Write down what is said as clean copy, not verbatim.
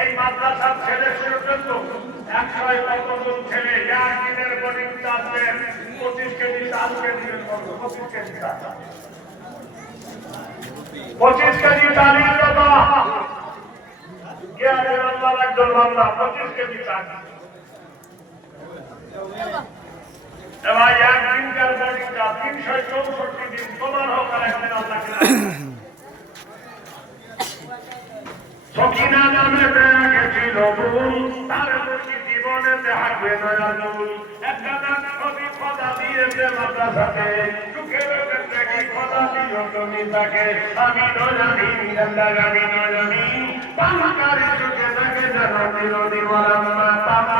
এই মাদ্রাসার ছেলে পর্যন্ত 100 ছেলে একদিনের বোর্ডিং চার্জের 25 কেজি চাল কেজি 25 কেজি চাল 25 কেজি চালের কথা একজন বাংলা 25 কেজি চাল এবার একদিনকার বোর্ডিংটা 364 দিন তোমার হোক আর একদিন আল্লাহ সকিনা নামে গেছিল ভুল তার প্রতি জীবনে থাকবে নয়া নূর একটা নাম কবি খোদা দিয়েছে মাদ্রাসাতে সুখের দেখি খোদা দিও তুমি তাকে আমি নজানি আল্লাহ আমি নজানি পালকারী সুখে থাকে জানো দিল দিওয়ালা